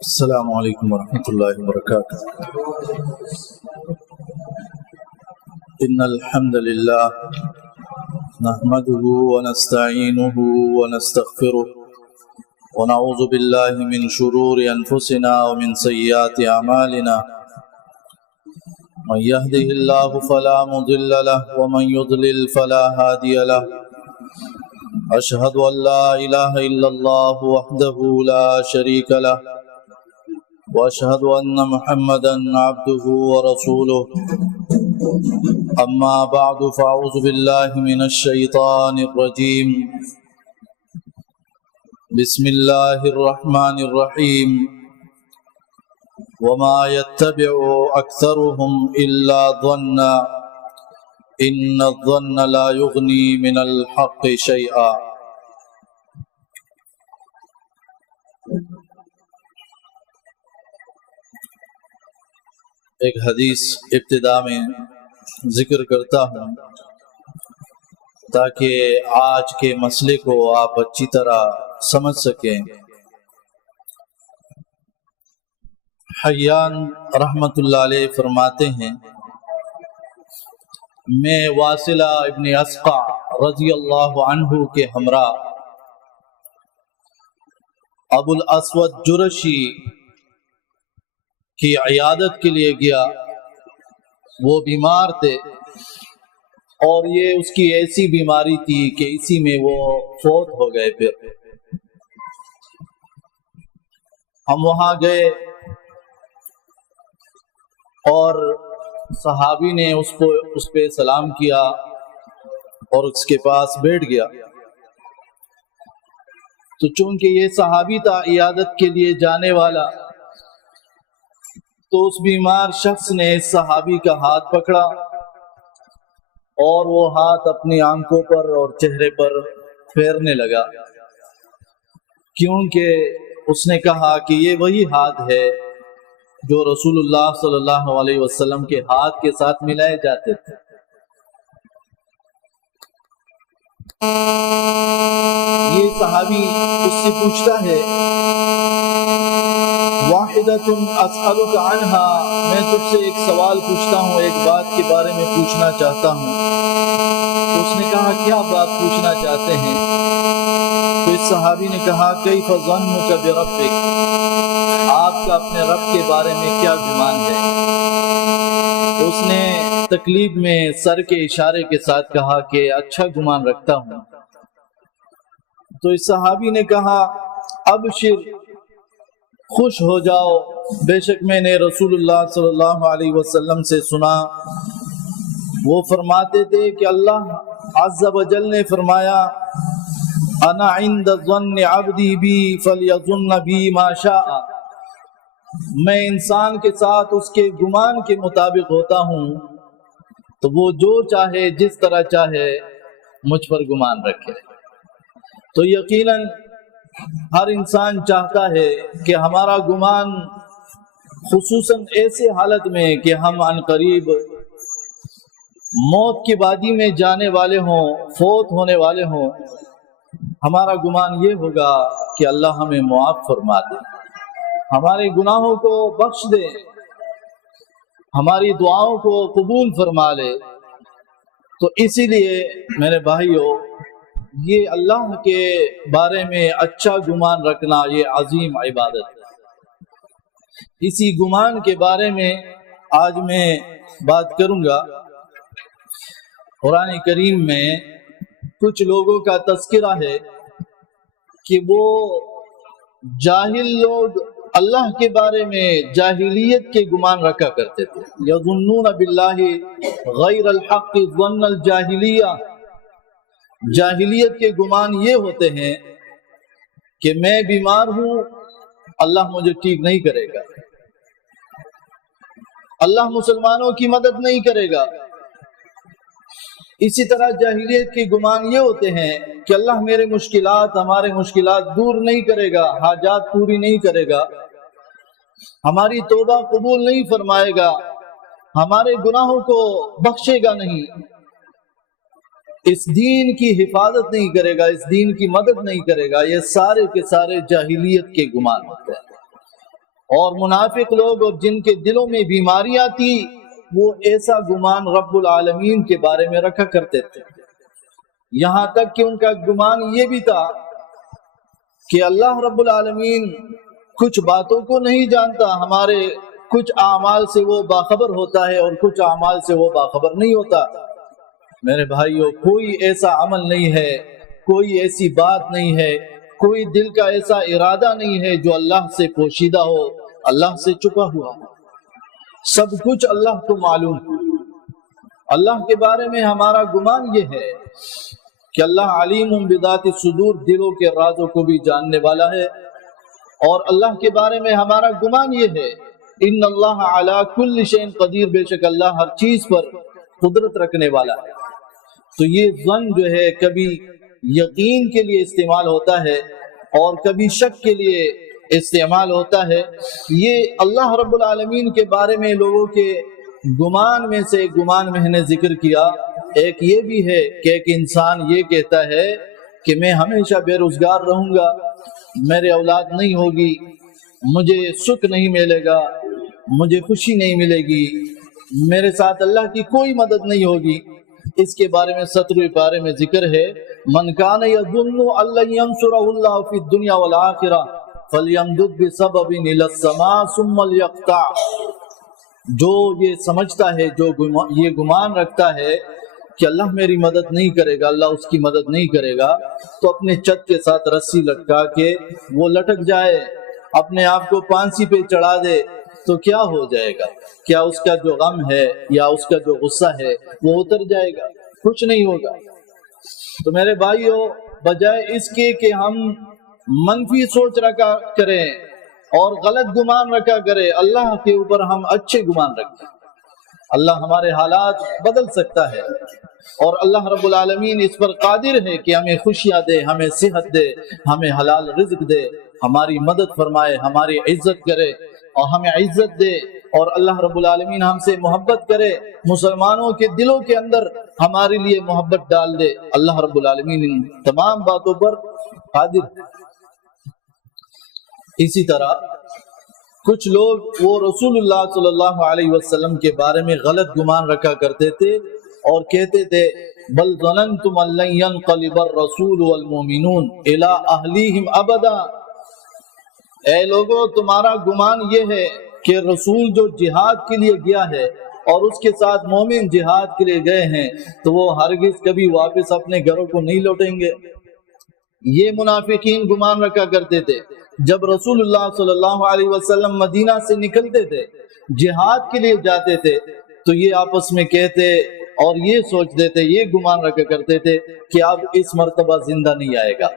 السلام علیکم ورحمۃ اللہ وبرکاتہ۔ ان الحمد للہ نحمده ونستعینه ونستغفره ونعوذ باللہ من شرور انفسنا ومن سیئات اعمالنا، من يهده الله فلا مضل له ومن يضلل فلا هادي له، اشهد ان لا اله الا الله وحده لا شريك له، واشهد ان محمدا عبده ورسوله، اما بعد فاعوذ بالله من الشيطان الرجيم، بسم الله الرحمن الرحيم، وما يتبع اكثرهم الا ظنا ان الظن لا يغني من الحق شيئا۔ ایک حدیث ابتدا میں ذکر کرتا ہوں تاکہ آج کے مسئلے کو آپ اچھی طرح سمجھ سکیں۔ حیان رحمت اللہ علیہ فرماتے ہیں، میں واصلہ ابن اسقع رضی اللہ عنہ کے ہمراہ ابو الاسود جرشی کی عیادت کے لیے گیا۔ وہ بیمار تھے اور یہ اس کی ایسی بیماری تھی کہ اسی میں وہ فوت ہو گئے۔ پھر ہم وہاں گئے اور صحابی نے اس پہ سلام کیا اور اس کے پاس بیٹھ گیا۔ تو چونکہ یہ صحابی تھا عیادت کے لیے جانے والا، تو اس بیمار شخص نے اس صحابی کا ہاتھ پکڑا اور وہ ہاتھ اپنی آنکھوں پر اور چہرے پر پھیرنے لگا، کیونکہ اس نے کہا کہ یہ وہی ہاتھ ہے جو رسول اللہ صلی اللہ علیہ وسلم کے ہاتھ کے ساتھ ملائے جاتے تھے۔ یہ صحابی اس سے پوچھتا ہے، واحدۃ اسألک عنہا، میں تجھ سے ایک سوال پوچھتا ہوں، ایک بات کے بارے میں پوچھنا چاہتا ہوں۔ تو اس نے کہا کیا بات پوچھنا چاہتے ہیں؟ تو اس صحابی نے کہا کیف ظنک بربک، آپ کا اپنے رب کے بارے میں کیا گمان ہے؟ تو اس نے تکلیف میں سر کے اشارے کے ساتھ کہا کہ اچھا گمان رکھتا ہوں۔ تو اس صحابی نے کہا ابشر، خوش ہو جاؤ، بے شک میں نے رسول اللہ صلی اللہ علیہ وسلم سے سنا، وہ فرماتے تھے کہ اللہ عز و جل نے فرمایا انا عند ظن عبدی بی فلیظن بی ما شاء، میں انسان کے ساتھ اس کے گمان کے مطابق ہوتا ہوں، تو وہ جو چاہے جس طرح چاہے مجھ پر گمان رکھے۔ تو یقیناً ہر انسان چاہتا ہے کہ ہمارا گمان خصوصاً ایسے حالت میں کہ ہم عن قریب موت کی وادی میں جانے والے ہوں، فوت ہونے والے ہوں، ہمارا گمان یہ ہوگا کہ اللہ ہمیں معاف فرما دے، ہمارے گناہوں کو بخش دے، ہماری دعاؤں کو قبول فرما لے۔ تو اسی لیے میرے بھائیوں، یہ اللہ کے بارے میں اچھا گمان رکھنا یہ عظیم عبادت ہے۔ اسی گمان کے بارے میں آج میں بات کروں گا۔ قرآن کریم میں کچھ لوگوں کا تذکرہ ہے کہ وہ جاہل لوگ اللہ کے بارے میں جاہلیت کے گمان رکھا کرتے تھے۔ یظنون باللہ غیر الحق ظن الجاہلیہ، جاہلیت کے گمان یہ ہوتے ہیں کہ میں بیمار ہوں، اللہ مجھے ٹھیک نہیں کرے گا، اللہ مسلمانوں کی مدد نہیں کرے گا۔ اسی طرح جاہلیت کے گمان یہ ہوتے ہیں کہ اللہ میرے مشکلات، ہمارے مشکلات دور نہیں کرے گا، حاجات پوری نہیں کرے گا، ہماری توبہ قبول نہیں فرمائے گا، ہمارے گناہوں کو بخشے گا نہیں۔ اس دین کی حفاظت نہیں کرے گا، اس دین کی مدد نہیں کرے گا، یہ سارے کے سارے جاہلیت کے گمان ہوتے ہیں۔ اور منافق لوگ اور جن کے دلوں میں بیماریاں تھی، وہ ایسا گمان رب العالمین کے بارے میں رکھا کرتے تھے، یہاں تک کہ ان کا گمان یہ بھی تھا کہ اللہ رب العالمین کچھ باتوں کو نہیں جانتا، ہمارے کچھ اعمال سے وہ باخبر ہوتا ہے اور کچھ اعمال سے وہ باخبر نہیں ہوتا۔ میرے بھائیوں، کوئی ایسا عمل نہیں ہے، کوئی ایسی بات نہیں ہے، کوئی دل کا ایسا ارادہ نہیں ہے جو اللہ سے پوشیدہ ہو، اللہ سے چھپا ہوا ہو۔ سب کچھ اللہ کو معلوم ہے۔ اللہ کے بارے میں ہمارا گمان یہ ہے کہ اللہ علیم بذات الصدور، دلوں کے رازوں کو بھی جاننے والا ہے، اور اللہ کے بارے میں ہمارا گمان یہ ہے ان اللہ علی کل شیء قدیر، بے شک اللہ ہر چیز پر قدرت رکھنے والا ہے۔ تو یہ ظن جو ہے کبھی یقین کے لیے استعمال ہوتا ہے اور کبھی شک کے لیے استعمال ہوتا ہے۔ یہ اللہ رب العالمین کے بارے میں لوگوں کے گمان میں سے گمان میں نے ذکر کیا۔ ایک یہ بھی ہے کہ ایک انسان یہ کہتا ہے کہ میں ہمیشہ بے روزگار رہوں گا، میرے اولاد نہیں ہوگی، مجھے سکھ نہیں ملے گا، مجھے خوشی نہیں ملے گی، میرے ساتھ اللہ کی کوئی مدد نہیں ہوگی۔ اس کے بارے میں 17ویں پارے میں ذکر ہے، من کان یظن ان لن ینصرہ اللہ فی الدنیا والآخرہ فلیمدد بسبب الی السماء ثم لیقطع۔ جو یہ سمجھتا ہے، جو یہ گمان رکھتا ہے کہ اللہ میری مدد نہیں کرے گا، اللہ اس کی مدد نہیں کرے گا، تو اپنے چھت کے ساتھ رسی لٹکا کے وہ لٹک جائے، اپنے آپ کو پھانسی پہ چڑھا دے، تو کیا ہو جائے گا؟ کیا اس کا جو غم ہے یا اس کا جو غصہ ہے وہ اتر جائے گا؟ کچھ نہیں ہوگا۔ تو میرے بھائیوں، بجائے اس کے کہ ہم منفی سوچ رکھا کریں اور غلط گمان رکھا کریں، اللہ کے اوپر ہم اچھے گمان رکھیں۔ اللہ ہمارے حالات بدل سکتا ہے، اور اللہ رب العالمین اس پر قادر ہے کہ ہمیں خوشیاں دے، ہمیں صحت دے، ہمیں حلال رزق دے، ہماری مدد فرمائے، ہماری عزت کرے اور ہمیں عزت دے، اور اللہ رب العالمین ہم سے محبت کرے، مسلمانوں کے دلوں کے اندر ہمارے لیے محبت ڈال دے۔ اللہ رب العالمین ان تمام باتوں پر قادر ہے۔ اسی طرح کچھ لوگ وہ رسول اللہ صلی اللہ علیہ وسلم کے بارے میں غلط گمان رکھا کرتے تھے اور کہتے تھے بل ظننتم ان لن ينقلب الرسول والمؤمنون الى اہلیہم ابدا۔ اے لوگوں، تمہارا گمان یہ ہے کہ رسول جو جہاد کے لیے گیا ہے اور اس کے ساتھ مومن جہاد کے لیے گئے ہیں تو وہ ہرگز کبھی واپس اپنے گھروں کو نہیں لوٹیں گے۔ یہ منافقین گمان رکھا کرتے تھے۔ جب رسول اللہ صلی اللہ علیہ وسلم مدینہ سے نکلتے تھے، جہاد کے لیے جاتے تھے، تو یہ آپس میں کہتے اور یہ سوچتے تھے، یہ گمان رکھا کرتے تھے کہ اب اس مرتبہ زندہ نہیں آئے گا۔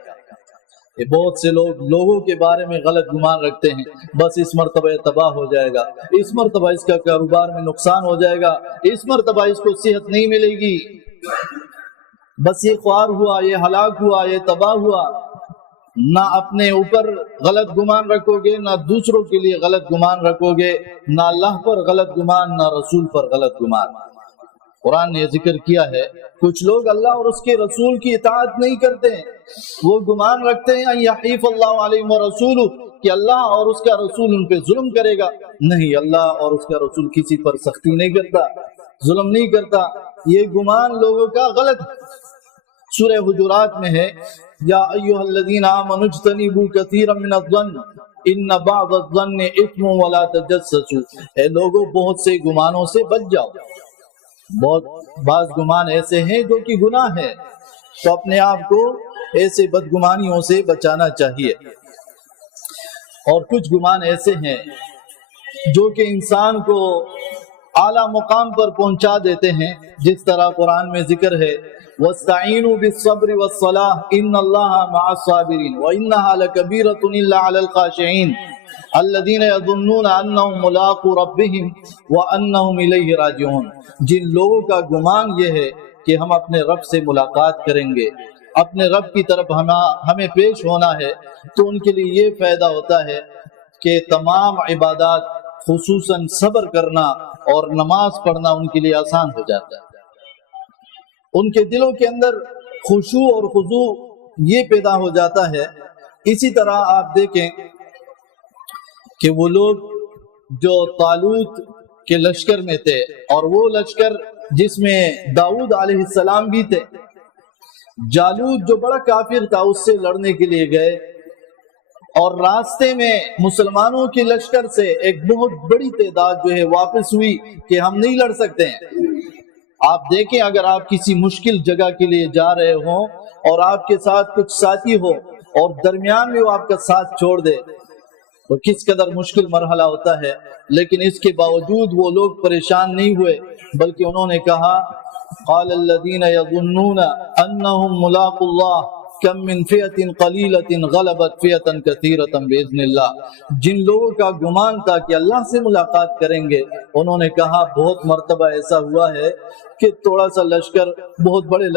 یہ بہت سے لوگوں کے بارے میں غلط گمان رکھتے ہیں، بس اس مرتبہ تباہ ہو جائے گا، اس مرتبہ اس کا کاروبار میں نقصان ہو جائے گا، اس مرتبہ اس کو صحت نہیں ملے گی، بس یہ خوار ہوا، یہ ہلاک ہوا، یہ تباہ ہوا۔ نہ اپنے اوپر غلط گمان رکھو گے، نہ دوسروں کے لیے غلط گمان رکھو گے، نہ اللہ پر غلط گمان، نہ رسول پر غلط گمان۔ قرآن نے ذکر کیا ہے کچھ لوگ اللہ اور اس کے رسول کی اطاعت نہیں کرتے، وہ گمان رکھتے ہیں یحیف اللہ علیہم ورسولہ، کہ اللہ اور اس کا رسول ان پہ ظلم کرے گا۔ نہیں، اللہ اور اس کا رسول کسی پر سختی نہیں کرتا، ظلم نہیں کرتا۔ یہ گمان لوگوں کا غلط ہے۔ سورہ حجرات میں ہے یا ایھا الذین آمنوا اجتنبوا کثیرا من الظن ان بعض الظن اثم ولا تجسسوا۔ اے لوگوں، بہت سے گمانوں سے بچ جاؤ، بعض گمان ایسے ہیں جو کہ گناہ ہے، تو اپنے آپ کو ایسے بدگمانیوں سے بچانا چاہیے۔ اور کچھ گمان ایسے ہیں جو کہ انسان کو اعلیٰ مقام پر پہنچا دیتے ہیں، جس طرح قرآن میں ذکر ہے وَاسْتَعِينُوا بِالصَّبْرِ وَالصَّلَاةِ إِنَّ اللَّهَ مَعَ الصَّابِرِينَ وَإِنَّهَا لَكَبِيرَةٌ إِلَّا عَلَى الْخَاشِعِينَ الَّذِينَ يَظُنُّونَ أَنَّهُم مُّلَاقُو رَبِّهِمْ وَأَنَّهُمْ إِلَيْهِ رَاجِعُونَ۔ جن لوگوں کا گمان یہ ہے کہ ہم اپنے رب سے ملاقات کریں گے، اپنے رب کی طرف ہمیں پیش ہونا ہے، تو ان کے لیے یہ فائدہ ہوتا ہے کہ تمام عبادات، خصوصاً صبر کرنا اور نماز پڑھنا ان کے لیے آسان ہو جاتا ہے۔ ان کے دلوں کے اندر خشوع اور خضوع یہ پیدا ہو جاتا ہے۔ اسی طرح آپ دیکھیں کہ وہ لوگ جو طالوت کے لشکر میں تھے، اور وہ لشکر جس میں داؤد علیہ السلام بھی تھے، جالوت جو بڑا کافر تھا اس سے لڑنے کے لیے گئے، اور راستے میں مسلمانوں کے لشکر سے ایک بہت بڑی تعداد جو ہے واپس ہوئی کہ ہم نہیں لڑ سکتے ہیں۔ آپ دیکھیں اگر آپ کسی مشکل جگہ کے لیے جا رہے ہوں اور آپ کے ساتھ کچھ ساتھی ہو اور درمیان میں وہ آپ کا ساتھ چھوڑ دے تو کس قدر مشکل مرحلہ ہوتا ہے، لیکن اس کے باوجود وہ لوگ پریشان نہیں ہوئے، بلکہ انہوں نے کہا قال الذين يظنون انهم ملاقو الله كم من فئة قليلة غلبت فئة كثيرة باذن الله۔ جن لوگوں کا گمان تھا کہ اللہ سے ملاقات کریں گے، انہوں نے کہا بہت مرتبہ ایسا ہوا ہے کہ تھوڑا سا لشکر بہت بڑے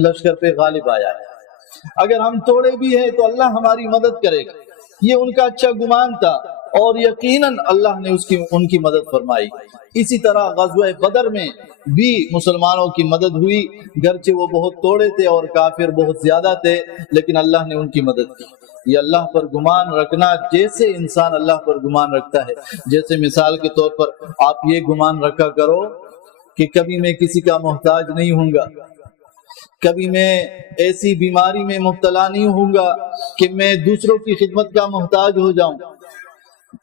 لشکر پہ غالب آیا ہے، اگر ہم توڑے بھی ہیں تو اللہ ہماری مدد کرے گا۔ یہ ان کا اچھا گمان تھا، اور یقیناً اللہ نے ان کی مدد فرمائی۔ اسی طرح غزوہ بدر میں بھی مسلمانوں کی مدد ہوئی، گرچہ وہ بہت توڑے تھے اور کافر بہت زیادہ تھے، لیکن اللہ نے ان کی مدد کی۔ یہ اللہ پر گمان رکھنا، جیسے انسان اللہ پر گمان رکھتا ہے، جیسے مثال کے طور پر آپ یہ گمان رکھا کرو کہ کبھی میں کسی کا محتاج نہیں ہوں گا، کبھی میں ایسی بیماری میں مبتلا نہیں ہوں گا کہ میں دوسروں کی خدمت کا محتاج ہو جاؤں،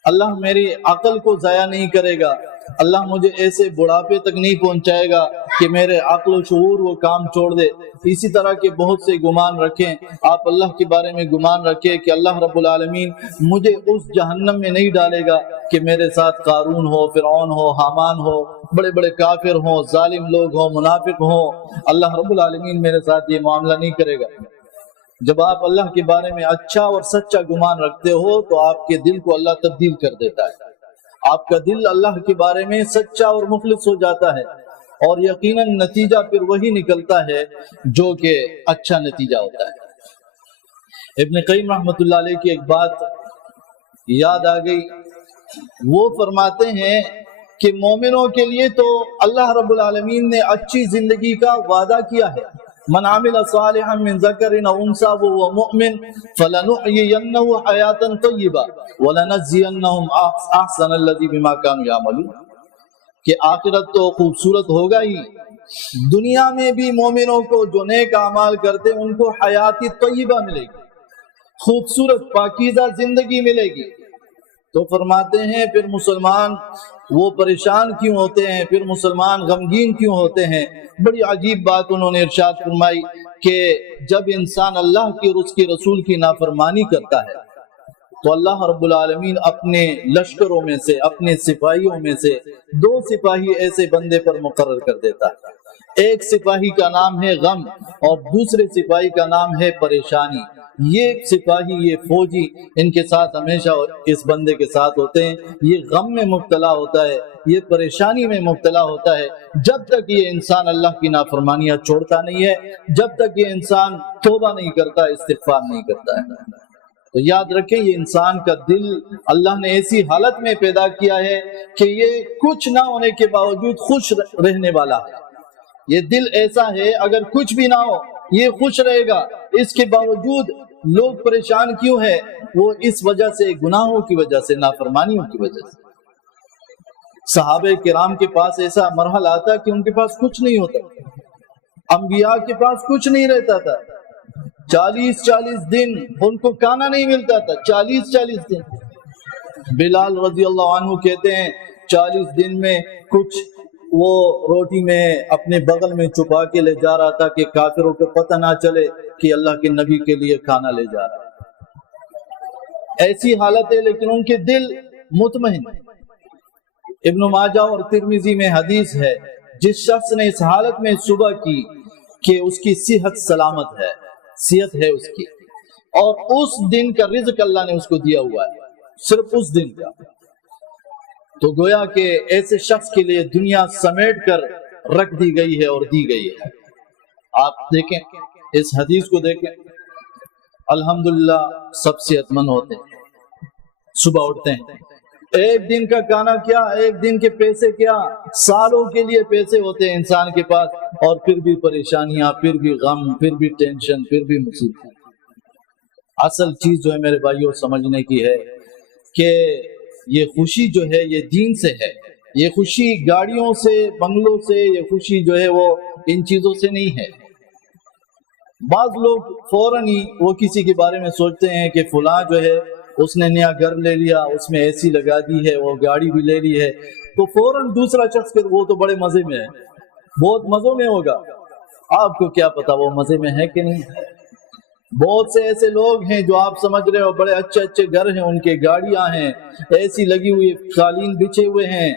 اللہ میری عقل کو ضائع نہیں کرے گا، اللہ مجھے ایسے بڑھاپے تک نہیں پہنچائے گا کہ میرے عقل و شعور وہ کام چھوڑ دے۔ اسی طرح کے بہت سے گمان رکھیں، آپ اللہ کے بارے میں گمان رکھیں کہ اللہ رب العالمین مجھے اس جہنم میں نہیں ڈالے گا کہ میرے ساتھ قارون ہو، فرعون ہو، حامان ہو، بڑے بڑے کافر ہوں، ظالم لوگ ہوں، منافق ہوں، اللہ رب العالمین میرے ساتھ یہ معاملہ نہیں کرے گا۔ جب آپ اللہ کے بارے میں اچھا اور سچا گمان رکھتے ہو تو آپ کے دل کو اللہ تبدیل کر دیتا ہے، آپ کا دل اللہ کے بارے میں سچا اور مخلص ہو جاتا ہے، اور یقیناً نتیجہ پھر وہی نکلتا ہے جو کہ اچھا نتیجہ ہوتا ہے۔ ابن قیم رحمۃ اللہ علیہ کی ایک بات یاد آ گئی، وہ فرماتے ہیں کہ مومنوں کے لیے تو اللہ رب العالمین نے اچھی زندگی کا وعدہ کیا ہے، من عمل صالحا من ذکر او انثى وهو مؤمن فلنحيينه حیاتا طیبہ ولنجزینهم احسن الذی بما كانوا يعملون، کہ آخرت تو خوبصورت ہوگا ہی، دنیا میں بھی مومنوں کو جو نیک اعمال کرتے ان کو حیات طیبہ ملے گی، خوبصورت پاکیزہ زندگی ملے گی۔ تو فرماتے ہیں پھر مسلمان وہ پریشان کیوں ہوتے ہیں، پھر مسلمان غمگین کیوں ہوتے ہیں؟ بڑی عجیب بات انہوں نے ارشاد فرمائی کہ جب انسان اللہ کی اور اس کے رسول کی نافرمانی کرتا ہے تو اللہ رب العالمین اپنے لشکروں میں سے، اپنے سپاہیوں میں سے 2 سپاہی ایسے بندے پر مقرر کر دیتا ہے، ایک سپاہی کا نام ہے غم اور دوسرے سپاہی کا نام ہے پریشانی۔ یہ سپاہی، یہ فوجی ان کے ساتھ ہمیشہ اس بندے کے ساتھ ہوتے ہیں، یہ غم میں مبتلا ہوتا ہے، یہ پریشانی میں مبتلا ہوتا ہے، جب تک یہ انسان اللہ کی نافرمانیاں چھوڑتا نہیں ہے، جب تک یہ انسان توبہ نہیں کرتا، استغفار نہیں کرتا ہے۔ تو یاد رکھیں یہ انسان کا دل اللہ نے ایسی حالت میں پیدا کیا ہے کہ یہ کچھ نہ ہونے کے باوجود خوش رہنے والا ہے۔ یہ دل ایسا ہے اگر کچھ بھی نہ ہو یہ خوش رہے گا، اس کے باوجود لوگ پریشان کیوں ہے؟ وہ اس وجہ سے، گناہوں کی وجہ سے، نافرمانیوں کی وجہ سے۔ صحابہ کرام کے پاس ایسا مرحلہ آتا کہ ان کے پاس کچھ نہیں ہوتا، انبیاء کے پاس کچھ نہیں رہتا تھا، 40 دن ان کو کھانا نہیں ملتا تھا، 40 دن۔ بلال رضی اللہ عنہ کہتے ہیں 40 دن میں کچھ وہ روٹی میں اپنے بغل میں چھپا کے لے جا رہا تھا کہ کافروں کو پتہ نہ چلے کہ اللہ کے نبی کے لیے کھانا لے جا رہا ہے۔ ایسی حالت ہے لیکن ان کے دل مطمئن۔ ابن ماجہ اور ترمذی میں حدیث ہے، جس شخص نے اس حالت میں صبح کی کہ اس کی صحت سلامت ہے، صحت ہے اس کی، اور اس دن کا رزق اللہ نے اس کو دیا ہوا ہے، صرف اس دن کا، تو گویا کہ ایسے شخص کے لیے دنیا سمیٹ کر رکھ دی گئی ہے اور دی گئی ہے۔ آپ دیکھیں اس حدیث کو دیکھیں، الحمدللہ سب صحت مند ہوتے ہیں، صبح اٹھتے ہیں، ایک دن کا کھانا کیا، ایک دن کے پیسے کیا، سالوں کے لیے پیسے ہوتے ہیں انسان کے پاس، اور پھر بھی پریشانیاں، پھر بھی غم، پھر بھی ٹینشن، پھر بھی مصیبت۔ اصل چیز جو ہے میرے بھائیوں سمجھنے کی ہے کہ یہ خوشی جو ہے یہ دین سے ہے، یہ خوشی گاڑیوں سے، بنگلوں سے، یہ خوشی جو ہے وہ ان چیزوں سے نہیں ہے۔ بعض لوگ فوراً ہی وہ کسی کے بارے میں سوچتے ہیں کہ فلاں جو ہے اس نے نیا گھر لے لیا، اس میں اے سی لگا دی ہے، وہ گاڑی بھی لے لی ہے، تو فوراً دوسرا شخص کہ وہ تو بڑے مزے میں ہے، بہت مزوں میں ہوگا۔ آپ کو کیا پتا وہ مزے میں ہے کہ نہیں۔ بہت سے ایسے لوگ ہیں جو آپ سمجھ رہے ہو بڑے اچھے اچھے گھر ہیں، ان کے گاڑیاں ہیں، اے سی لگی ہوئی، قالین بچھے ہوئے ہیں،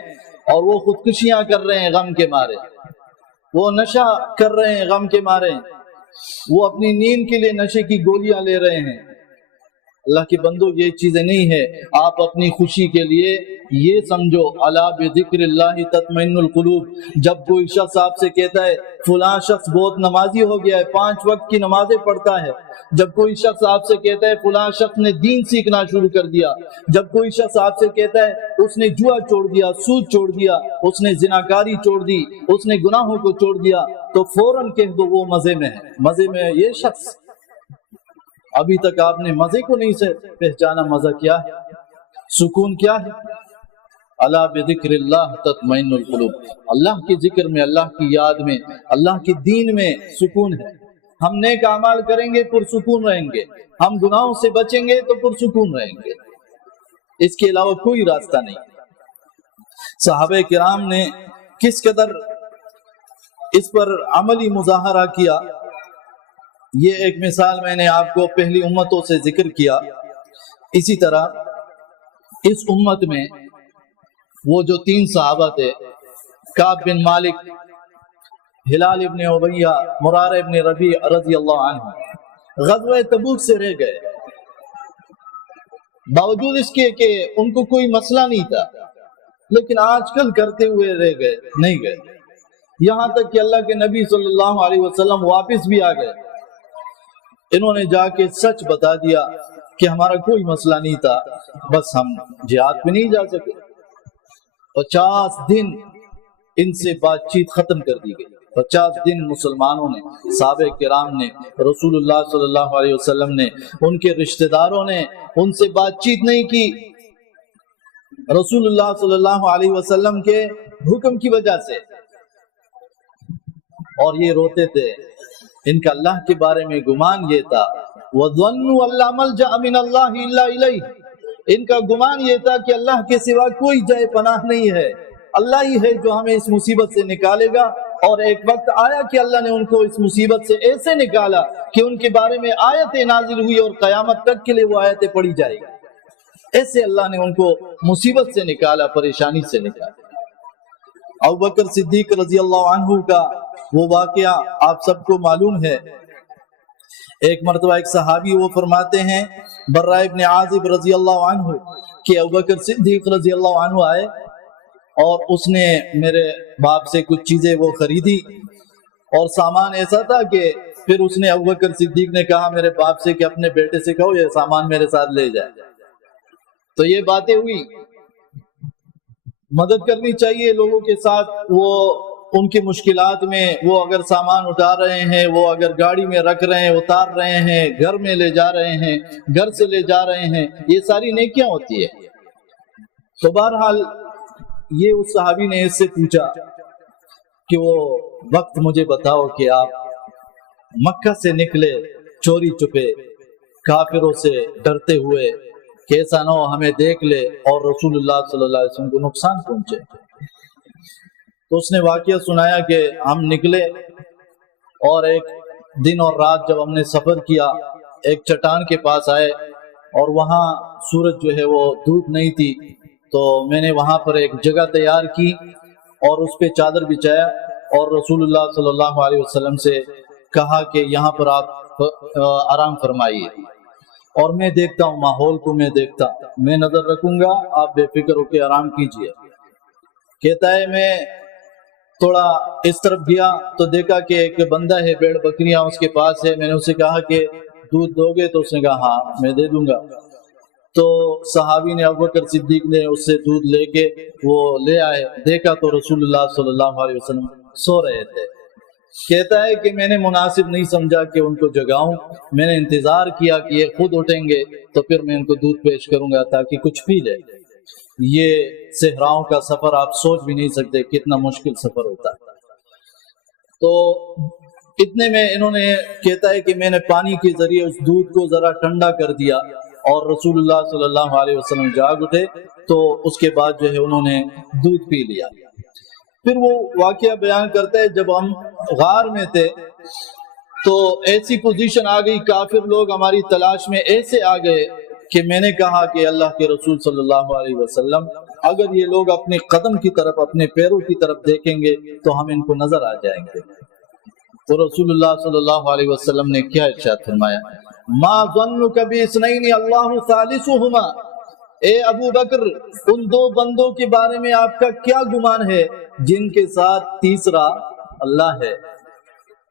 اور وہ خودکشیاں کر رہے ہیں غم کے مارے، وہ نشہ کر رہے ہیں غم کے مارے، وہ اپنی نیند کے لیے نشے کی گولیاں لے رہے ہیں۔ اللہ کے بندو یہ چیزیں نہیں ہے۔ آپ اپنی خوشی کے لیے یہ سمجھو الا بذکر اللہ تطمئن القلوب۔ جب کوئی شخص آپ سے کہتا ہے فلاں شخص بہت نمازی ہو گیا ہے، 5 وقت کی نمازیں پڑھتا ہے، جب کوئی شخص آپ سے کہتا ہے فلاں شخص نے دین سیکھنا شروع کر دیا، جب کوئی شخص آپ سے کہتا ہے اس نے جوا چھوڑ دیا، سود چھوڑ دیا، اس نے زناکاری چھوڑ دی، اس نے گناہوں کو چھوڑ دیا، تو فوراً کہہ دو وہ مزے میں ہے، مزے میں ہے یہ شخص۔ ابھی تک آپ نے مزے کو نہیں سے پہچانا، مزہ کیا ہے، سکون کیا ہے۔ الا بذکر اللہ تطمئن القلوب۔ اللہ کے ذکر میں، اللہ کی یاد میں، اللہ کے دین میں سکون ہے۔ ہم نیک اعمال کریں گے پرسکون رہیں گے، ہم گناہوں سے بچیں گے تو پرسکون رہیں گے، اس کے علاوہ کوئی راستہ نہیں۔ صحابہ کرام نے کس قدر اس پر عملی مظاہرہ کیا، یہ ایک مثال میں نے آپ کو پہلی امتوں سے ذکر کیا۔ اسی طرح اس امت میں وہ جو 3 صحابہ تھے، کعب بن مالک، ہلال ابن عبیہ، مرارہ ابن ربیع رضی اللہ عنہ، غزوہ تبوک سے رہ گئے، باوجود اس کے کہ ان کو کوئی مسئلہ نہیں تھا، لیکن آج کل کرتے ہوئے رہ گئے، نہیں گئے، یہاں تک کہ اللہ کے نبی صلی اللہ علیہ وسلم واپس بھی آ گئے۔ انہوں نے جا کے سچ بتا دیا کہ ہمارا کوئی مسئلہ نہیں تھا، بس ہم جہاد پہ نہیں جا سکے۔ 50 دن ان سے بات چیت ختم کر دی گئی۔ 50 دن مسلمانوں نے، صحابہ کرام نے، رسول اللہ صلی اللہ علیہ وسلم نے، ان کے رشتہ داروں نے ان سے بات چیت نہیں کی، رسول اللہ صلی اللہ علیہ وسلم کے حکم کی وجہ سے، اور یہ روتے تھے۔ ان کا اللہ کے بارے میں گمان یہ تھا، وَظَنُّوا أَن لَّا مَلْجَأَ مِنَ اللَّهِ إِلَّا إِلَيْهِ، ان کا گمان یہ تھا کہ اللہ کے سوا کوئی جائے پناہ نہیں ہے، اللہ ہی ہے جو ہمیں اس مصیبت سے نکالے گا۔ اور ایک وقت آیا کہ اللہ نے ان کو اس مصیبت سے ایسے نکالا کہ ان کے بارے میں آیتیں نازل ہوئی، اور قیامت تک کے لیے وہ آیتیں پڑھی جائے گی۔ ایسے اللہ نے ان کو مصیبت سے نکالا، پریشانی سے نکالا۔ ابوبکر صدیق رضی اللہ عنہ کا وہ واقعہ آپ سب کو معلوم ہے۔ ایک مرتبہ ایک صحابی وہ فرماتے ہیں، برہ ابن عازب رضی اللہ عنہ، کہ ابوبکر صدیق رضی اللہ عنہ آئے اور اس نے میرے باپ سے کچھ چیزیں وہ خریدی، اور سامان ایسا تھا کہ پھر اس نے ابوبکر صدیق نے کہا میرے باپ سے کہ اپنے بیٹے سے کہو یہ سامان میرے ساتھ لے جائے۔ تو یہ باتیں ہوئی، مدد کرنی چاہیے لوگوں کے ساتھ، وہ ان کی مشکلات میں، وہ اگر سامان اٹھا رہے ہیں، وہ اگر گاڑی میں رکھ رہے ہیں، اتار رہے ہیں، گھر میں لے جا رہے ہیں، گھر سے لے جا رہے ہیں، یہ ساری نیکیاں ہوتی ہے۔ تو بہرحال یہ اس صحابی نے اس سے پوچھا کہ وہ وقت مجھے بتاؤ کہ آپ مکہ سے نکلے چوری چھپے، کافروں سے ڈرتے ہوئے، کہ ایسا نہ ہو ہمیں دیکھ لے اور رسول اللہ صلی اللہ علیہ وسلم کو نقصان پہنچے۔ تو اس نے واقعہ سنایا کہ ہم نکلے، اور ایک دن اور رات جب ہم نے سفر کیا، ایک چٹان کے پاس آئے، اور وہاں سورج جو ہے وہ دھوپ نہیں تھی، تو میں نے وہاں پر ایک جگہ تیار کی اور اس پہ چادر بچھایا، اور رسول اللہ صلی اللہ علیہ وسلم سے کہا کہ یہاں پر آپ آرام فرمائیے، اور میں دیکھتا ہوں ماحول کو، میں نظر رکھوں گا، آپ بے فکر ہو کے آرام کیجیے۔ کہتا ہے میں تھوڑا اس طرف گیا تو دیکھا کہ ایک بندہ ہے، بیڑ بکریاں اس کے پاس ہے، میں نے اسے کہا کہ دودھ دو گے؟ تو اس نے کہا ہاں میں دے دوں گا۔ تو صحابی نے ابو بکر صدیق نے اس سے دودھ لے کے وہ لے آئے، دیکھا تو رسول اللہ صلی اللہ علیہ وسلم سو رہے تھے۔ کہتا ہے کہ میں نے مناسب نہیں سمجھا کہ ان کو جگاؤں، میں نے انتظار کیا کہ یہ خود اٹھیں گے تو پھر میں ان کو دودھ پیش کروں گا تاکہ کچھ پی لے۔ یہ صحراؤں کا سفر آپ سوچ بھی نہیں سکتے کتنا مشکل سفر ہوتا ہے۔ تو اتنے میں انہوں نے کہتا ہے کہ میں نے پانی کے ذریعے اس دودھ کو ذرا ٹھنڈا کر دیا اور رسول اللہ صلی اللہ علیہ وسلم جاگ اٹھے تو اس کے بعد جو ہے انہوں نے دودھ پی لیا۔ پھر وہ واقعہ بیان کرتا ہے جب ہم غار میں تھے تو ایسی پوزیشن آ گئی، کافر لوگ ہماری تلاش میں ایسے آ گئے کہ میں نے کہا کہ اللہ کے رسول صلی اللہ علیہ وسلم اگر یہ لوگ اپنے قدم کی طرف، اپنے پیروں کی طرف دیکھیں گے تو ہم ان کو نظر آ جائیں گے۔ تو رسول اللہ صلی اللہ علیہ وسلم نے کیا ارشاد فرمایا؟ ما ظنک باثنین اللہ ثالثہما، اے ابو بکر ان دو بندوں کے بارے میں آپ کا کیا گمان ہے جن کے ساتھ تیسرا اللہ ہے؟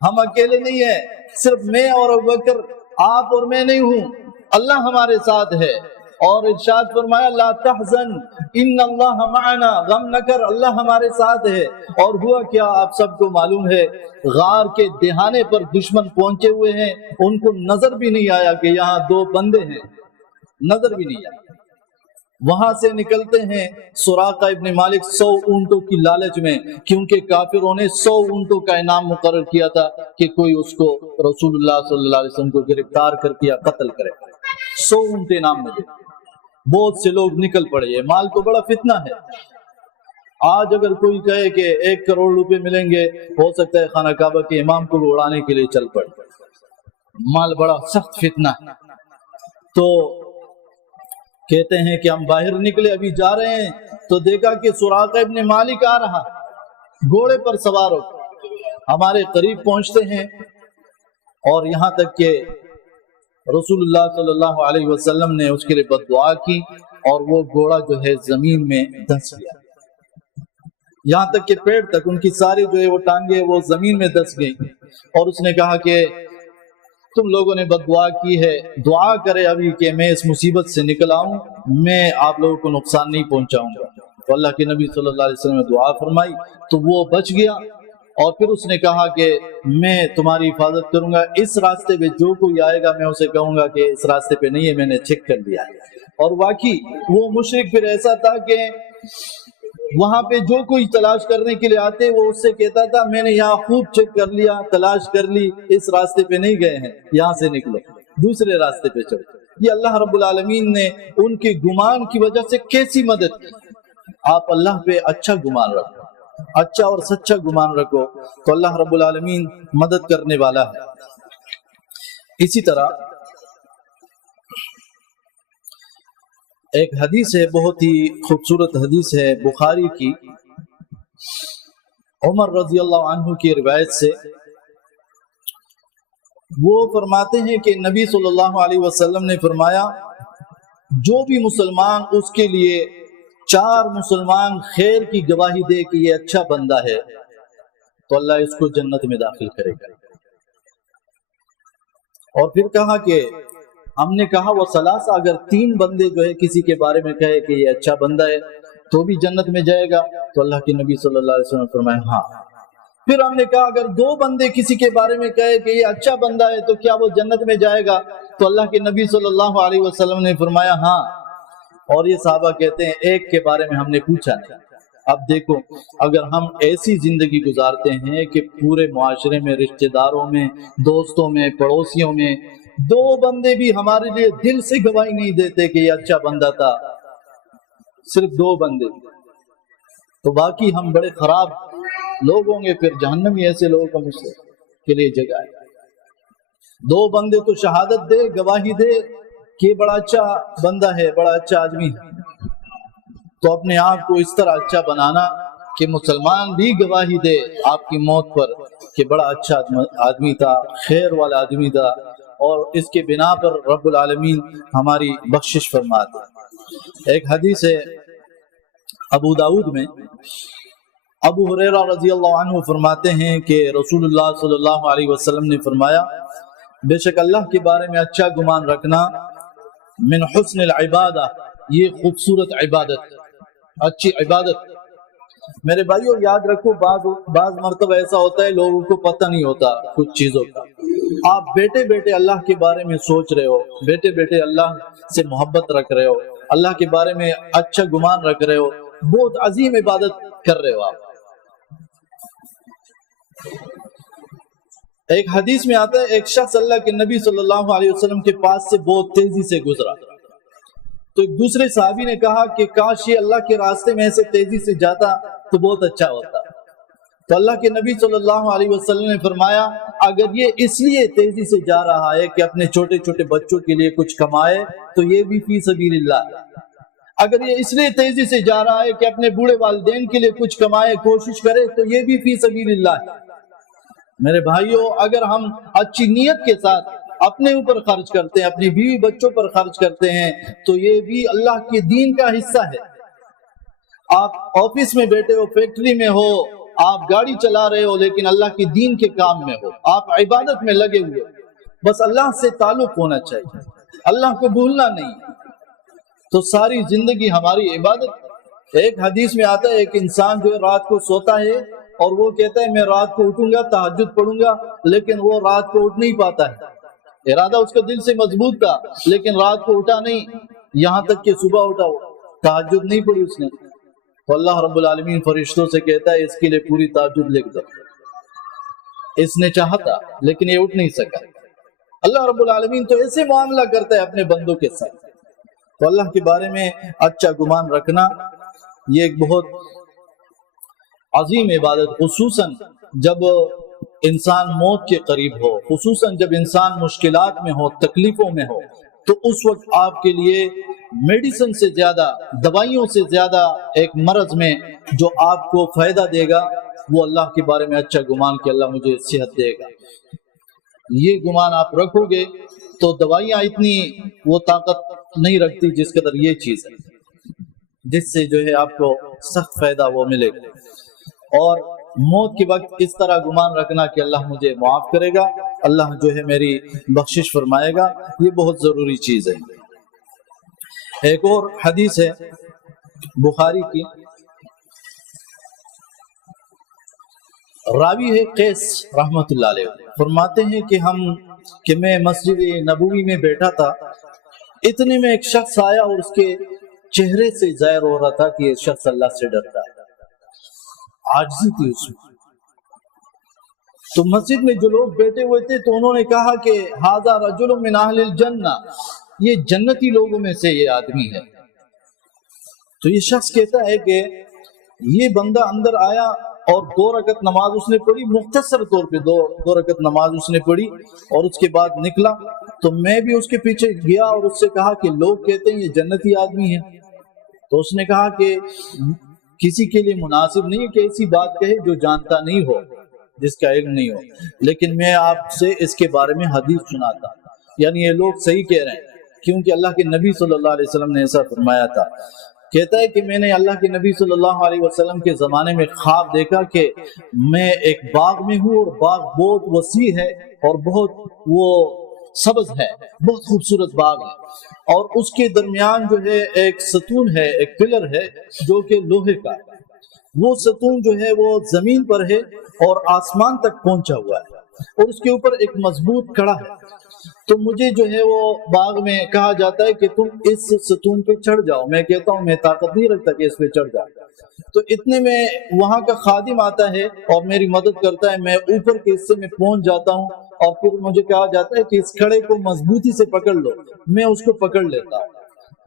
ہم اکیلے نہیں ہیں، صرف میں اور ابو بکر، آپ اور میں نہیں ہوں، اللہ ہمارے ساتھ ہے۔ اور ارشاد فرمایا لا تحزن ان اللہ معنا، غم نہ کر اللہ ہمارے ساتھ ہے۔ اور ہوا کیا آپ سب کو معلوم ہے، غار کے دہانے پر دشمن پہنچے ہوئے ہیں، ان کو نظر بھی نہیں آیا کہ یہاں دو بندے ہیں، نظر بھی نہیں آیا۔ وہاں سے نکلتے ہیں سراقہ ابن مالک 100 اونٹوں کی لالچ میں، کیونکہ کافروں نے 100 اونٹوں کا انعام مقرر کیا تھا کہ کوئی اس کو رسول اللہ صلی اللہ علیہ وسلم کو گرفتار کر کے یا قتل کرے۔ 100 اونٹ انعام میں دے، بہت سے لوگ نکل پڑے۔ یہ مال تو بڑا فتنہ ہے۔ آج اگر کوئی کہے کہ 1 کروڑ روپے ملیں گے، ہو سکتا ہے خانہ کعبہ کے امام کو بھی اڑانے کے لیے چل پڑے۔ مال بڑا سخت فتنہ ہے۔ تو کہتے ہیں کہ ہم باہر نکلے، ابھی جا رہے ہیں تو دیکھا کہ سراقہ ابن مالک آ رہا، گھوڑے پر سوار ہو، ہمارے قریب پہنچتے ہیں اور یہاں تک کہ رسول اللہ صلی اللہ علیہ وسلم نے اس کے لیے بد دعا کی اور وہ گھوڑا جو ہے زمین میں دھس گیا، یہاں تک کہ پیڑ تک ان کی ساری جو ہے وہ ٹانگیں وہ زمین میں دھس گئی۔ اور اس نے کہا کہ تم لوگوں نے بد دعا کی ہے، دعا کرے ابھی کہ میں اس مصیبت سے نکل آؤں، میں آپ لوگوں کو نقصان نہیں پہنچاؤں گا۔ تو اللہ کے نبی صلی اللہ علیہ وسلم نے دعا فرمائی تو وہ بچ گیا۔ اور پھر اس نے کہا کہ میں تمہاری حفاظت کروں گا، اس راستے پہ جو کوئی آئے گا میں اسے کہوں گا کہ اس راستے پہ نہیں ہے، میں نے چیک کر لیا ہے۔ اور واقعی وہ مشرک پھر ایسا تھا کہ وہاں پہ جو کوئی تلاش کرنے کے لیے آتے وہ اس سے کہتا تھا میں نے یہاں خوب چیک کر لیا، تلاش کر لی، اس راستے پہ نہیں گئے ہیں، یہاں سے نکلو، دوسرے راستے پہ چلو۔ یہ اللہ رب العالمین نے ان کے گمان کی وجہ سے کیسی مدد کی۔ آپ اللہ پہ اچھا گمان رکھو، اچھا اور سچا گمان رکھو تو اللہ رب العالمین مدد کرنے والا ہے۔ اسی طرح ایک حدیث ہے، بہت ہی خوبصورت حدیث ہے بخاری کی، عمر رضی اللہ عنہ کی روایت سے۔ وہ فرماتے ہیں کہ نبی صلی اللہ علیہ وسلم نے فرمایا جو بھی مسلمان اس کے لیے 4 مسلمان خیر کی گواہی دے کہ یہ اچھا بندہ ہے تو اللہ اس کو جنت میں داخل کرے گا۔ اور پھر کہا کہ ہم نے کہا وہ ثلاثہ، اگر 3 بندے جو ہے کسی کے بارے میں کہے کہ یہ اچھا بندہ ہے تو بھی جنت میں جائے گا؟ تو اللہ کے نبی صلی اللہ علیہ وسلم نے فرمایا ہاں۔ پھر ہم نے کہا اگر 2 بندے کسی کے بارے میں کہے کہ یہ اچھا بندہ ہے تو کیا وہ جنت میں جائے گا؟ تو اللہ کے نبی صلی اللہ علیہ وسلم نے فرمایا ہاں۔ اور یہ صحابہ کہتے ہیں ایک کے بارے میں ہم نے پوچھا نہیں۔ اب دیکھو اگر ہم ایسی زندگی گزارتے ہیں کہ پورے معاشرے میں، رشتہ داروں میں، دوستوں میں، پڑوسیوں میں 2 بندے بھی ہمارے لیے دل سے گواہی نہیں دیتے کہ یہ اچھا بندہ تھا، صرف 2 بندے، تو باقی ہم بڑے خراب لوگ ہوں گے، پھر جہنم ہی ایسے لوگوں کا مجھ کے لیے جگہ ہے۔ 2 بندے تو شہادت دے، گواہی دے کہ بڑا اچھا بندہ ہے، بڑا اچھا آدمی ہے، تو اپنے آپ کو اس طرح اچھا بنانا کہ مسلمان بھی گواہی دے آپ کی موت پر کہ بڑا اچھا آدمی تھا، خیر والا آدمی تھا، اور اس کے بنا پر رب العالمین ہماری بخشش فرما دے۔ ایک حدیث ہے ابو داؤد میں، ابو ہریرہ رضی اللہ عنہ فرماتے ہیں کہ رسول اللہ صلی اللہ علیہ وسلم نے فرمایا بے شک اللہ کے بارے میں اچھا گمان رکھنا من حسن العبادہ، یہ خوبصورت عبادت، اچھی عبادت۔ میرے بھائیو یاد رکھو، بعض مرتبہ ایسا ہوتا ہے لوگوں کو پتہ نہیں ہوتا کچھ چیزوں کا۔ آپ بیٹے بیٹے اللہ کے بارے میں سوچ رہے ہو، بیٹے بیٹے اللہ سے محبت رکھ رہے ہو، اللہ کے بارے میں اچھا گمان رکھ رہے ہو، بہت عظیم عبادت کر رہے ہو آپ۔ ایک حدیث میں آتا ہے ایک شخص اللہ کے نبی صلی اللہ علیہ وسلم کے پاس سے بہت تیزی سے گزرا، تو ایک دوسرے صحابی نے کہا کہ کاش یہ اللہ کے راستے میں ایسے تیزی سے جاتا تو بہت اچھا ہوتا۔ تو اللہ کے نبی صلی اللہ علیہ وسلم نے فرمایا اگر یہ اس لیے تیزی سے جا رہا ہے کہ اپنے چھوٹے چھوٹے بچوں کے لیے کچھ کمائے تو یہ بھی فی سبیل اللہ ہے۔ اگر یہ اس لیے تیزی سے جا رہا ہے کہ اپنے بوڑھے والدین کے لیے کچھ کمائے، کوشش کرے، تو یہ بھی فی سبیل اللہ ہے۔ میرے بھائیوں اگر ہم اچھی نیت کے ساتھ اپنے اوپر خرچ کرتے ہیں، اپنی بیوی بچوں پر خرچ کرتے ہیں، تو یہ بھی اللہ کے دین کا حصہ ہے۔ آپ آفس میں بیٹھے ہو، فیکٹری میں ہو، آپ گاڑی چلا رہے ہو، لیکن اللہ کے دین کے کام میں ہو، آپ عبادت میں لگے ہوئے، بس اللہ سے تعلق ہونا چاہیے، اللہ کو بھولنا نہیں، تو ساری زندگی ہماری عبادت۔ ایک حدیث میں آتا ہے ایک انسان جو رات کو سوتا ہے اور وہ کہتا ہے میں رات کو اٹھوں گا، تہجد پڑھوں گا، لیکن وہ رات کو اٹھ نہیں پاتا ہے۔ ارادہ اس کا دل سے مضبوط تھا لیکن رات کو اٹھا نہیں، یہاں تک کہ صبح اٹھا ہو، تہجد نہیں پڑھی اس نے، تو اللہ رب العالمین فرشتوں سے کہتا ہے اس کے لیے پوری تہجد لکھ دو۔ اس نے چاہا تھا لیکن یہ اٹھ نہیں سکا۔ اللہ رب العالمین تو ایسے معاملہ کرتا ہے اپنے بندوں کے ساتھ۔ تو اللہ کے بارے میں اچھا گمان رکھنا یہ ایک بہت عظیم عبادت، خصوصاً جب انسان موت کے قریب ہو، خصوصاً جب انسان مشکلات میں ہو، تکلیفوں میں ہو، تو اس وقت آپ کے لیے میڈیسن سے زیادہ، دوائیوں سے زیادہ ایک مرض میں جو آپ کو فائدہ دے گا وہ اللہ کے بارے میں اچھا گمان کہ اللہ مجھے صحت دے گا۔ یہ گمان آپ رکھو گے تو دوائیاں اتنی وہ طاقت نہیں رکھتی جس قدر یہ چیز ہے، جس سے جو ہے آپ کو سخت فائدہ وہ ملے گا۔ اور موت کے وقت اس طرح گمان رکھنا کہ اللہ مجھے معاف کرے گا، اللہ جو ہے میری بخشش فرمائے گا، یہ بہت ضروری چیز ہے۔ ایک اور حدیث ہے بخاری کی، راوی ہے قیس رحمت اللہ علیہ، فرماتے ہیں کہ میں مسجد نبوی میں بیٹھا تھا، اتنے میں ایک شخص آیا اور اس کے چہرے سے ظاہر ہو رہا تھا کہ یہ شخص اللہ سے ڈرتا ہے، عاجزی تھی اس میں۔ تو مسجد میں جو لوگ بیٹھے ہوئے تھے تو انہوں نے کہا کہ ھذا رجل من اہل الجنہ، یہ جنتی لوگوں میں سے یہ آدمی ہے۔ تو یہ شخص کہتا ہے کہ یہ بندہ اندر آیا اور 2 رکعت نماز اس نے پڑھی، مختصر طور پہ 2 رکعت نماز اس نے پڑھی اور اس کے بعد نکلا۔ تو میں بھی اس کے پیچھے گیا اور اس سے کہا کہ لوگ کہتے ہیں یہ جنتی آدمی ہے۔ تو اس نے کہا کہ کسی کے لیے مناسب نہیں ہے کہ ایسی بات کہے جو جانتا نہیں ہو، جس کا علم نہیں ہو، لیکن میں آپ سے اس کے بارے میں حدیث سناتا، یعنی یہ لوگ صحیح کہہ رہے ہیں کیونکہ اللہ کے نبی صلی اللہ علیہ وسلم نے ایسا فرمایا تھا۔ کہتا ہے کہ میں نے اللہ کے نبی صلی اللہ علیہ وسلم کے زمانے میں خواب دیکھا کہ میں ایک باغ میں ہوں اور باغ بہت وسیع ہے اور بہت وہ سبز ہے، بہت خوبصورت باغ ہے، اور اس کے درمیان جو ہے ایک ستون ہے، ایک پلر ہے جو کہ لوہے کا ہے، وہ ستون جو ہے وہ زمین پر ہے اور آسمان تک پہنچا ہوا ہے اور اس کے اوپر ایک مضبوط کڑا ہے۔ تو مجھے جو ہے وہ باغ میں کہا جاتا ہے کہ تم اس ستون پہ چڑھ جاؤ، میں کہتا ہوں میں طاقت نہیں رکھتا کہ اس پہ چڑھ جاؤ۔ تو اتنے میں وہاں کا خادم آتا ہے اور میری مدد کرتا ہے، میں اوپر کے حصے میں پہنچ جاتا ہوں اور پھر مجھے کہا جاتا ہے کہ اس کھڑے کو مضبوطی سے پکڑ لو، میں اس کو پکڑ لیتا ہوں۔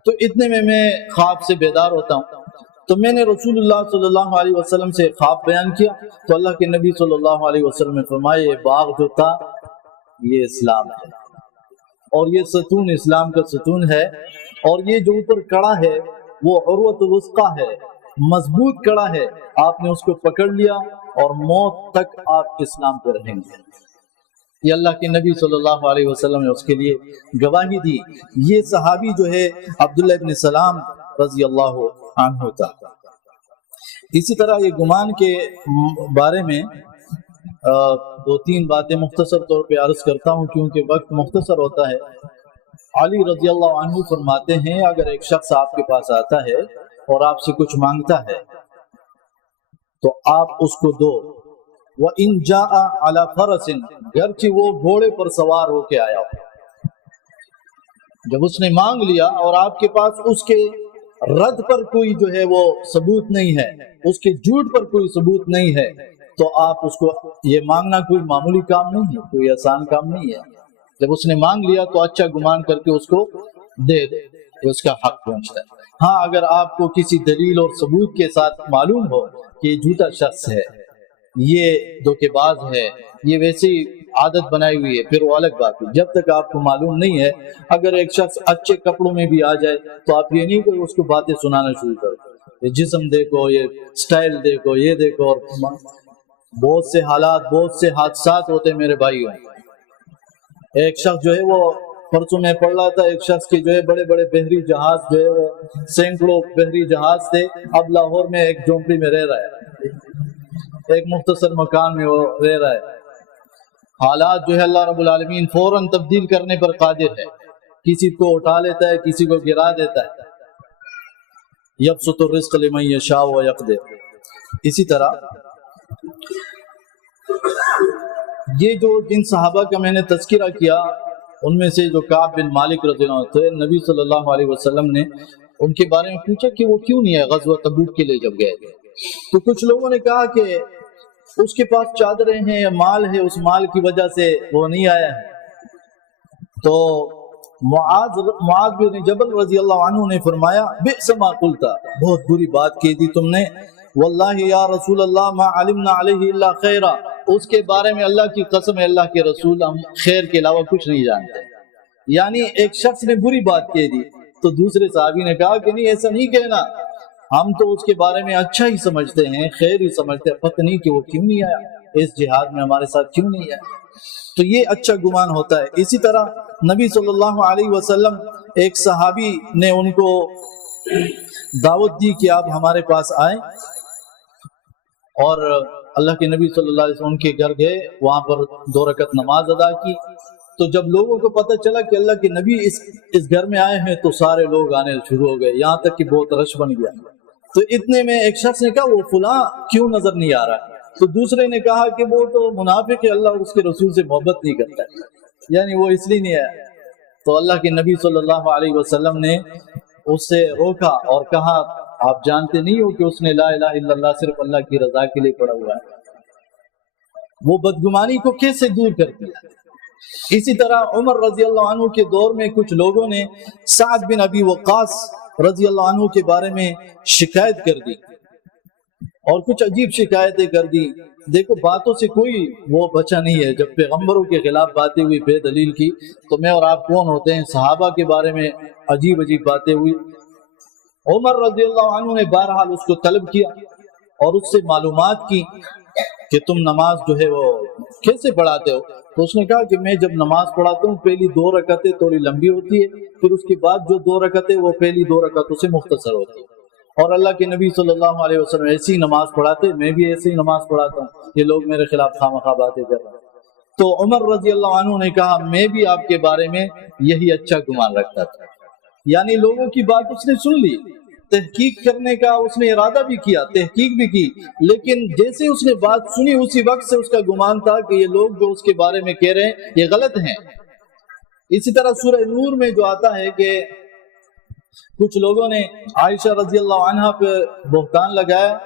تو اتنے میں خواب سے بیدار ہوتا ہوں۔ تو میں نے رسول اللہ صلی اللہ علیہ وسلم سے خواب بیان کیا تو اللہ کے نبی صلی اللہ علیہ وسلم نے فرمایا یہ باغ جو تھا یہ اسلام ہے، اور یہ ستون اسلام کا ستون ہے، اور یہ جو اوپر کڑا ہے وہ عروۃ الوثقی ہے، مضبوط کڑا ہے، آپ نے اس کو پکڑ لیا اور موت تک آپ اسلام پہ رہیں گے۔ یہ اللہ کے نبی صلی اللہ علیہ وسلم نے اس کے لیے گواہی دی۔ یہ صحابی جو ہے عبداللہ ابن سلام رضی اللہ عنہ تھا۔ اسی طرح یہ گمان کے بارے میں 2-3 باتیں مختصر طور پہ عرض کرتا ہوں کیونکہ وقت مختصر ہوتا ہے۔ علی رضی اللہ عنہ فرماتے ہیں اگر ایک شخص آپ کے پاس آتا ہے اور آپ سے کچھ مانگتا ہے تو آپ اس کو دو، وَإِن جَاءَ عَلَى فَرَسٍ، گرچہ وہ گھوڑے پر سوار ہو کے آیا ہو۔ جب اس نے مانگ لیا اور آپ کے پاس اس کے رد پر کوئی جو ہے وہ ثبوت نہیں ہے، اس کے جھوٹ پر کوئی ثبوت نہیں ہے، تو آپ اس کو، یہ مانگنا کوئی معمولی کام نہیں ہے، کوئی آسان کام نہیں ہے۔ جب اس نے مانگ لیا تو اچھا گمان کر کے اس کو دے دے، اس کا حق پہنچتا ہے۔ ہاں اگر آپ کو کسی دلیل اور ثبوت کے ساتھ معلوم ہو کہ یہ جھوٹا شخص ہے، یہ دھوکے باز ہے، یہ ویسی عادت بنائی ہوئی ہے، پھر وہ الگ بات ہے۔ جب تک آپ کو معلوم نہیں ہے، اگر ایک شخص اچھے کپڑوں میں بھی آ جائے تو آپ یہ نہیں کہ اس کو باتیں سنانا شروع کر دیں، یہ جسم دیکھو، یہ سٹائل دیکھو، یہ دیکھو، اور بہت سے حالات، بہت سے حادثات ہوتے ہیں میرے بھائیوں۔ ایک شخص جو ہے وہ پرسوں میں پڑھ رہا تھا، ایک شخص کے جو ہے بڑے بڑے بحری جہاز جو ہے وہ سینکڑوں بحری جہاز تھے، اب لاہور میں ایک جھونپڑی میں رہ رہا ہے، ایک مختصر مکان میں وہ رہ رہا ہے۔ حالات جو ہے اللہ رب العالمین فوراً تبدیل کرنے پر قادر ہے، کسی کو اٹھا لیتا ہے، کسی کو گرا دیتا ہے۔ یبسط الرزق لمن یشاء ویقدر۔ اسی طرح یہ جو جن صحابہ کا میں نے تذکرہ کیا ان میں سے جو کعب بن مالک رضی اللہ عنہ تھے، نبی صلی اللہ علیہ وسلم نے ان کے بارے میں پوچھا کہ وہ کیوں نہیں ہے غزوہ تبوک کے لیے جب گئے تھے، تو کچھ لوگوں نے کہا کہ اس کے پاس چادریں ہیں یا مال ہے، اس مال کی وجہ سے وہ نہیں آیا ہے۔ تو معاذ بن جبل رضی اللہ عنہ نے فرمایا بئس ما قلتا، بہت بری بات کہی تھی تم نے، واللہ یا رسول اللہ ما علمنا علیہ الا خیرا، اس کے بارے میں اللہ کی قسم ہے اللہ کے رسول ہم خیر کے علاوہ کچھ نہیں جانتے۔ یعنی ایک شخص نے بری بات کہہ دی تو دوسرے صحابی نے کہا کہ نہیں ایسا نہیں کہنا، ہم تو اس کے بارے میں اچھا ہی سمجھتے ہیں، خیر ہی سمجھتے ہیں، پتہ نہیں کہ وہ کیوں نہیں آیا، اس جہاد میں ہمارے ساتھ کیوں نہیں آیا۔ تو یہ اچھا گمان ہوتا ہے۔ اسی طرح نبی صلی اللہ علیہ وسلم ایک صحابی نے ان کو دعوت دی کہ آپ ہمارے پاس آئیں، اور اللہ کے نبی صلی اللہ علیہ وسلم کے گھر گئے، وہاں پر 2 رکعت نماز ادا کی۔ تو جب لوگوں کو پتہ چلا کہ اللہ کے نبی اس گھر میں آئے ہیں تو سارے لوگ آنے شروع ہو گئے، یہاں تک کہ بہت رش بن گیا۔ تو اتنے میں ایک شخص نے کہا وہ فلاں کیوں نظر نہیں آ رہا، تو دوسرے نے کہا کہ وہ تو منافق ہے، اللہ اور اس کے رسول سے محبت نہیں کرتا ہے، یعنی وہ اس لیے نہیں آیا۔ تو اللہ کے نبی صلی اللہ علیہ وسلم نے اس سے روکا اور کہا آپ جانتے نہیں ہو کہ اس نے لا الہ الا اللہ صرف اللہ کی رضا کے لیے پڑھا ہوا ہے۔ وہ بدگمانی کو کیسے دور کر دیا۔ اسی طرح عمر رضی اللہ عنہ کے دور میں کچھ لوگوں نے سعد بن ابی وقاص رضی اللہ عنہ کے بارے میں شکایت کر دی اور کچھ عجیب شکایتیں کر دی۔ دیکھو باتوں سے کوئی وہ بچا نہیں ہے، جب پیغمبروں کے خلاف باتیں ہوئی بے دلیل کی تو میں اور آپ کون ہوتے ہیں، صحابہ کے بارے میں عجیب عجیب باتیں ہوئی۔ عمر رضی اللہ عنہ نے بہرحال اس کو طلب کیا اور اس سے معلومات کی کہ تم نماز جو ہے وہ کیسے پڑھاتے ہو، تو اس نے کہا کہ میں جب نماز پڑھاتا ہوں پہلی 2 رکعتیں تھوڑی لمبی ہوتی ہے، پھر اس کے بعد جو 2 رکعتیں وہ پہلی 2 رکعتوں سے مختصر ہوتی ہے، اور اللہ کے نبی صلی اللہ علیہ وسلم ایسی نماز پڑھاتے، میں بھی ایسی نماز پڑھاتا ہوں، یہ لوگ میرے خلاف خواہ باتیں کر رہے ہیں۔ تو عمر رضی اللہ عنہ نے کہا میں بھی آپ کے بارے میں یہی اچھا گمان رکھتا تھا، یعنی لوگوں کی بات اس نے سن لی، تحقیق کرنے کا اس نے ارادہ بھی کیا، تحقیق بھی کی، لیکن جیسے اس نے بات سنی اسی وقت سے اس کا گمان تھا کہ یہ لوگ جو اس کے بارے میں کہہ رہے ہیں یہ غلط ہیں۔ اسی طرح سورہ نور میں جو آتا ہے کہ کچھ لوگوں نے عائشہ رضی اللہ عنہا پہ بہتان لگایا،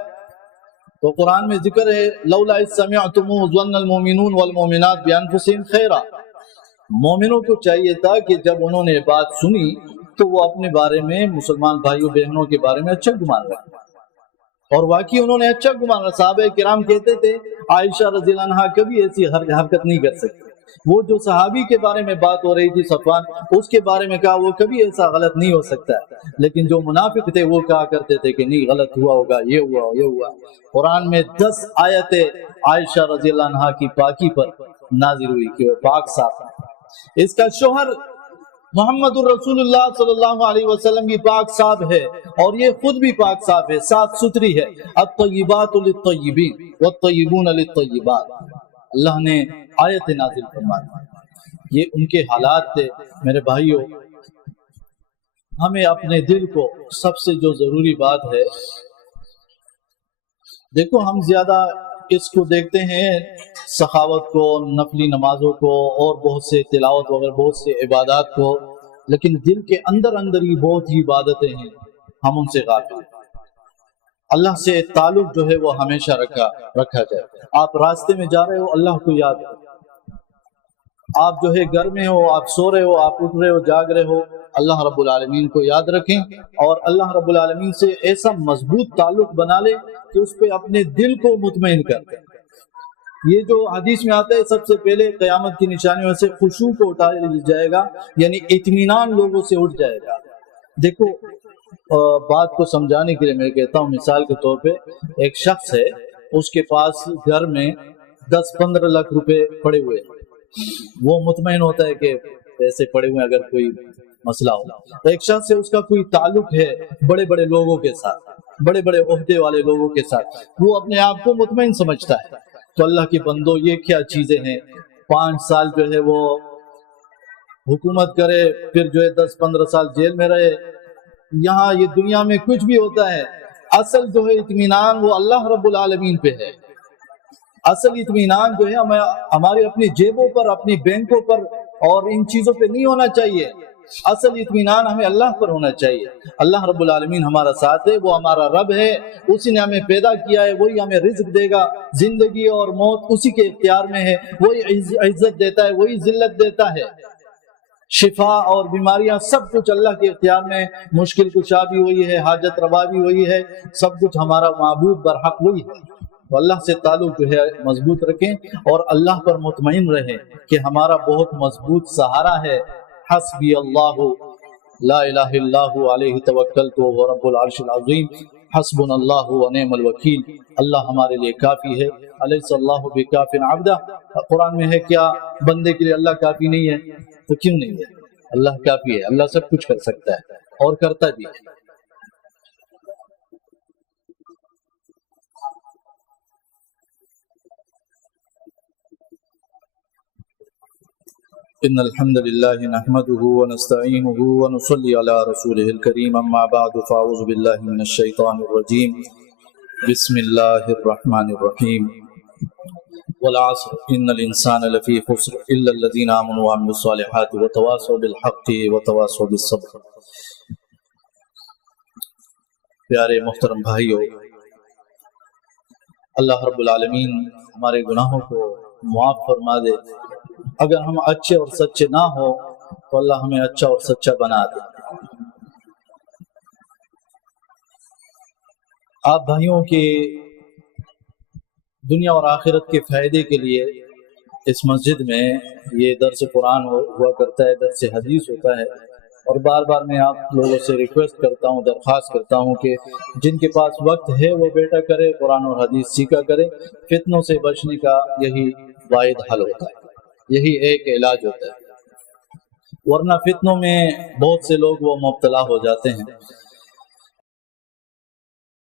تو قرآن میں ذکر ہے لولا اذ سمعتموه ظن المؤمنون والمؤمنات بانفسهم خیرا، مومنوں کو چاہیے تھا کہ جب انہوں نے بات سنی تو وہ اپنے بارے میں، مسلمان بھائیوں بہنوں کے بارے میں اچھا گمان رکھا، اور واقعی انہوں نے اچھا گمان رکھا۔ صحابہ کرام کہتے تھے عائشہ رضی اللہ عنہا کبھی ایسی حرکت نہیں کر سکتی۔ وہ جو صحابی کے بارے میں بات ہو رہی تھی صفوان، اس کے بارے میں کہا وہ کبھی ایسا غلط نہیں ہو سکتا ہے، لیکن جو منافق تھے وہ کہا کرتے تھے کہ نہیں غلط ہوا ہوگا، یہ ہوا یہ ہوا۔ قرآن میں 10 آیتیں عائشہ رضی اللہ عنہا کی پاکی پر نازل ہوئی کہ وہ پاک صاف ہے، اس کا شوہر محمد الرسول اللہ صلی اللہ علیہ وسلم کی پاک صاف ہے اور یہ خود بھی پاک صاف ہے، صاف ستھری ہے۔ الطیبات للطیبین والطیبون للطیبات، اللہ نے آیت نازل فرمائی۔ یہ ان کے حالات تھے میرے بھائیوں۔ ہمیں اپنے دل کو سب سے جو ضروری بات ہے، دیکھو ہم زیادہ اس کو دیکھتے ہیں، سخاوت کو، نفلی نمازوں کو اور بہت سے تلاوت وغیرہ بہت سے عبادات کو، لیکن دل کے اندر ہی بہت ہی عبادتیں ہیں، ہم ان سے غافل ہیں۔ اللہ سے تعلق جو ہے وہ ہمیشہ رکھا جائے۔ آپ راستے میں جا رہے ہو، اللہ کو یاد کرو۔ آپ جو ہے گھر میں ہو، آپ سو رہے ہو، آپ اٹھ رہے ہو، جاگ رہے ہو، اللہ رب العالمین کو یاد رکھیں، اور اللہ رب العالمین سے ایسا مضبوط تعلق بنا لے کہ اس پہ اپنے دل کو مطمئن کر دیں۔ یہ جو حدیث میں آتا ہے، سب سے پہلے قیامت کی نشانیوں سے خشوع کو اٹھا جائے گا، یعنی اطمینان لوگوں سے اٹھ جائے گا۔ دیکھو بات کو سمجھانے کے لیے میں کہتا ہوں، مثال کے طور پہ ایک شخص ہے، اس کے پاس گھر میں 10-15 لاکھ روپے پڑے ہوئے ہیں، وہ مطمئن ہوتا ہے کہ پیسے پڑے ہوئے اگر کوئی مسئلہ ہو۔ تو ایک شخص سے اس کا کوئی تعلق ہے بڑے بڑے لوگوں کے ساتھ، بڑے بڑے عہدے والے لوگوں کے ساتھ، وہ اپنے آپ کو مطمئن سمجھتا ہے۔ تو اللہ کے بندو، یہ کیا چیزیں ہیں؟ 5 سال جو ہے وہ حکومت کرے، پھر جو ہے 10-15 سال جیل میں رہے، یہاں یہ دنیا میں کچھ بھی ہوتا ہے، اصل جو ہے اطمینان وہ اللہ رب العالمین پہ ہے۔ اصل اطمینان جو ہے ہمارے اپنی جیبوں پر، اپنی بینکوں پر اور ان چیزوں پہ نہیں ہونا چاہیے۔ اصل اطمینان ہمیں اللہ پر ہونا چاہیے۔ اللہ رب العالمین ہمارا ساتھ ہے، وہ ہمارا رب ہے، اسی نے ہمیں پیدا کیا ہے، وہی ہمیں رزق دے گا، زندگی اور موت اسی کے اختیار میں ہے، وہی عزت دیتا ہے، وہی ذلت دیتا ہے، شفا اور بیماریاں سب کچھ اللہ کے اختیار میں، مشکل کشا بھی وہی ہے، حاجت روا بھی وہی ہے، سب کچھ ہمارا معبود برحق وہی ہے۔ تو اللہ سے تعلق جو ہے مضبوط رکھیں اور اللہ پر مطمئن رہیں کہ ہمارا بہت مضبوط سہارا ہے۔ حسبی اللہ لا الہ الا هو علیہ توکلت وهو رب العرش العظیم، حسبنا اللہ ونعم الوکیل۔ اللہ ہمارے لیے کافی ہے۔ الیس اللہ بکاف عبدہ، قرآن میں ہے کیا بندے کے لیے اللہ کافی نہیں ہے؟ تو کیوں نہیں ہے؟ اللہ کافی ہے، اللہ سب کچھ کر سکتا ہے اور کرتا بھی ہے۔ ان الحمد لله نحمده ونستعينه ونصلي على رسوله الكريم، اما بعد فاعوذ بالله من الشيطان الرجيم، بسم الله الرحمن الرحيم، والعصر ان الانسان لفي خسر الا الذين امنوا وعملوا الصالحات وتواصوا بالحق وتواصوا بالصبر۔ پیارے محترم بھائیو، اللہ رب العالمین ہمارے گناہوں کو معاف فرما دے۔ اگر ہم اچھے اور سچے نہ ہو تو اللہ ہمیں اچھا اور سچا بنا دے۔ آپ بھائیوں کے دنیا اور آخرت کے فائدے کے لیے اس مسجد میں یہ درس قرآن ہوا کرتا ہے، درس حدیث ہوتا ہے، اور بار بار میں آپ لوگوں سے ریکویسٹ کرتا ہوں، درخواست کرتا ہوں کہ جن کے پاس وقت ہے وہ بیٹا کرے، قرآن اور حدیث سیکھا کرے۔ فتنوں سے بچنے کا یہی واحد حل ہوتا ہے، یہی ایک علاج ہوتا ہے، ورنہ فتنوں میں بہت سے لوگ وہ مبتلا ہو جاتے ہیں۔